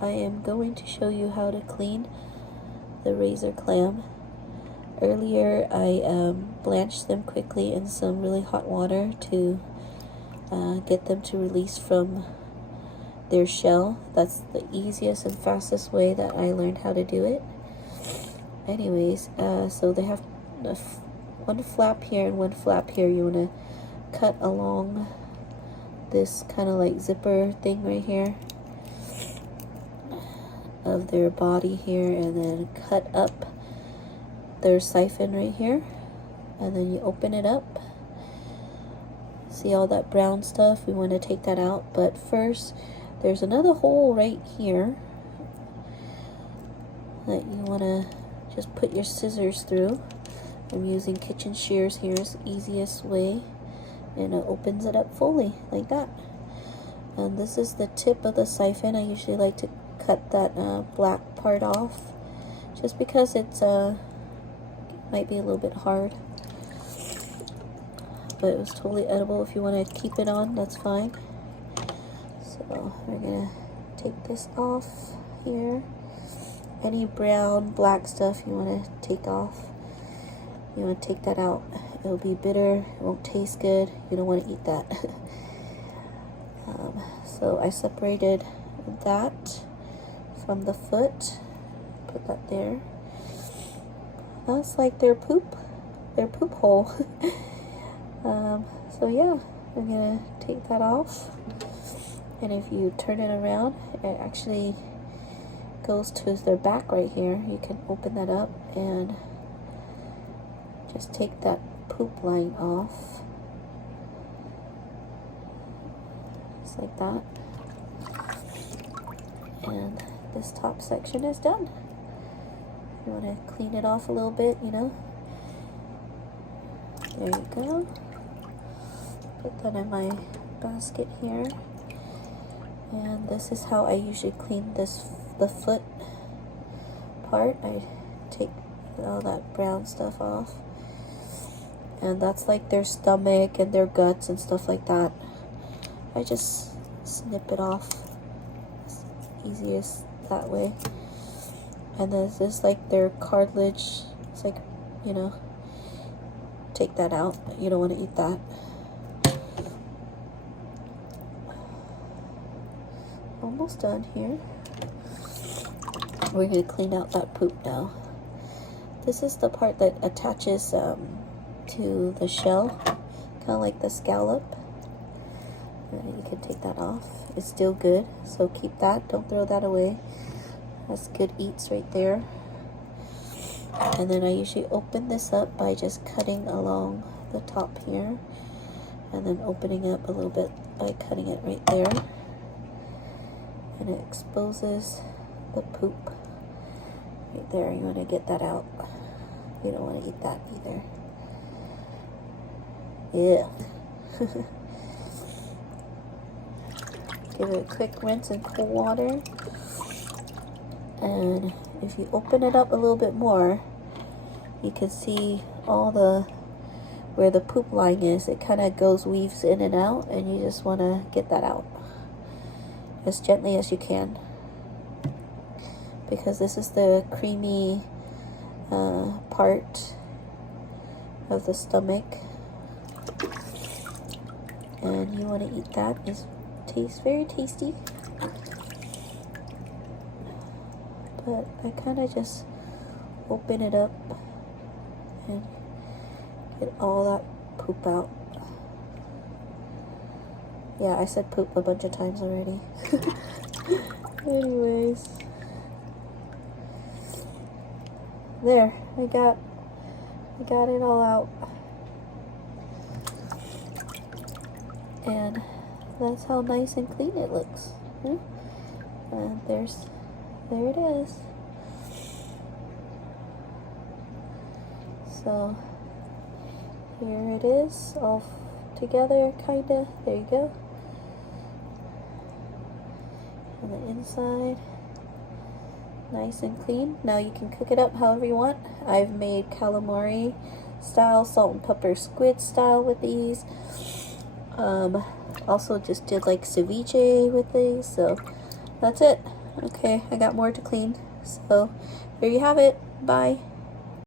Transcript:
I am going to show you how to clean the razor clam. Earlier I blanched them quickly in some really hot water to get them to release from their shell. That's the easiest and fastest way that I learned how to do it. Anyways, so they have one flap here and one flap here. You want to cut along this kind of like zipper thing right here of their body here, and then cut up their siphon right here, and then you open it up. See all that brown stuff? We want to take that out, but first there's another hole right here that you want to just put your scissors through. I'm using kitchen shears here, is the easiest way, and it opens it up fully like that. And this is the tip of the siphon. I usually like to cut that black part off just because it's might be a little bit hard, but it was totally edible. If you want to keep it on, that's fine. So we're gonna take this off here. Any brown, black stuff you want to take off. You want to take that out. It'll be bitter, it won't taste good. You don't want to eat that. So I separated that from the foot. Put that there. That's like their poop hole. So yeah, I'm gonna take that off. And if you turn it around, it actually goes to their back right here. You can open that up and just take that poop line off. Just like that. And this top section is done. You want to clean it off a little bit, you know. There you go. Put that in my basket here. And this is how I usually clean the foot part. I take all that brown stuff off. And that's like their stomach and their guts and stuff like that. I just snip it off. It's easiest that way. And then this is like their cartilage. It's like, you know, take that out. You don't want to eat that. Almost done here. We're going to clean out that poop now. This is the part that attaches to the shell, kind of like the scallop. You can take that off. It's still good, so keep that. Don't throw that away. That's good eats right there. And then I usually open this up by just cutting along the top here, and then opening up a little bit by cutting it right there. And it exposes the poop right there. You want to get that out. You don't want to eat that either. Yeah. Give it a quick rinse in cold water. And if you open it up a little bit more, you can see all where the poop line is. It kind of weaves in and out, and you just want to get that out as gently as you can, because this is the creamy part of the stomach, and you want to eat that. It tastes very tasty. But I kind of just open it up and get all that poop out. Yeah, I said poop a bunch of times already. Anyways. There, I got it all out. And that's how nice and clean it looks. And there it is. So here it is, all together, kinda. There you go. And the inside, nice and clean. Now you can cook it up however you want. I've made calamari style, salt and pepper squid style with these. Also just did like ceviche with these. So that's it. Okay, I got more to clean. So there you have it. Bye.